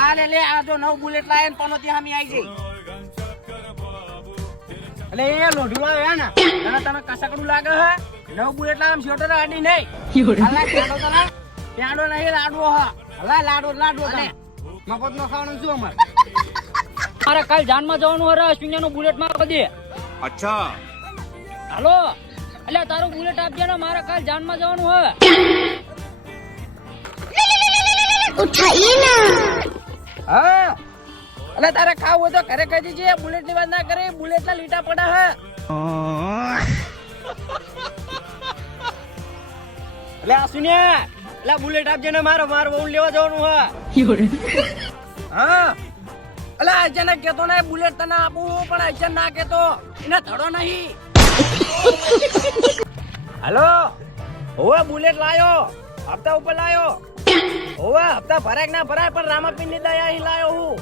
આ લે આ જો નવ બુલેટ લાયા ને પનો ત્યાં આવી જઈ. એટલે એ લોઢું લાવ્યો હે ને તને તમે કસકડું લાગે હે. નવ બુલેટ લાવ્યા શોટર આડી નહીં. અલા પેડો તને પેડો નહીં લાડવો હા. અલા લાડવો તને મફત નો ખાવાનું શું અમારે? મારે કાલ જાનમાં જવાનું હરે અશ્વિનિયા નું બુલેટ માં કદી. अच्छा હાલો એટલે તારું બુલેટ આપજે ને મારે કાલ જાનમાં જવાનું હે. હા એટલે તારે ખાવું હોય તો ઘરે કહી દીજે. બુલેટ ની વાત ના કરે. બુલેટ ના લીટા પડ્યા હે. એટલે આ સુનિયા એટલે બુલેટ આપજે ને મારો વહુ લેવા જવાનું હે. હા એટલે અચાનક કેતો ને બુલેટ તને આપું પણ અચાનક ના કેતો એને ધડો નહીં. હાલો હોવે બુલેટ લાયો. હપ્તા ઉપર લાયો. હોવે હપ્તા ભરાય કે ના ભરાય પણ રામાપીર ની દયા અહીં લાયો હું.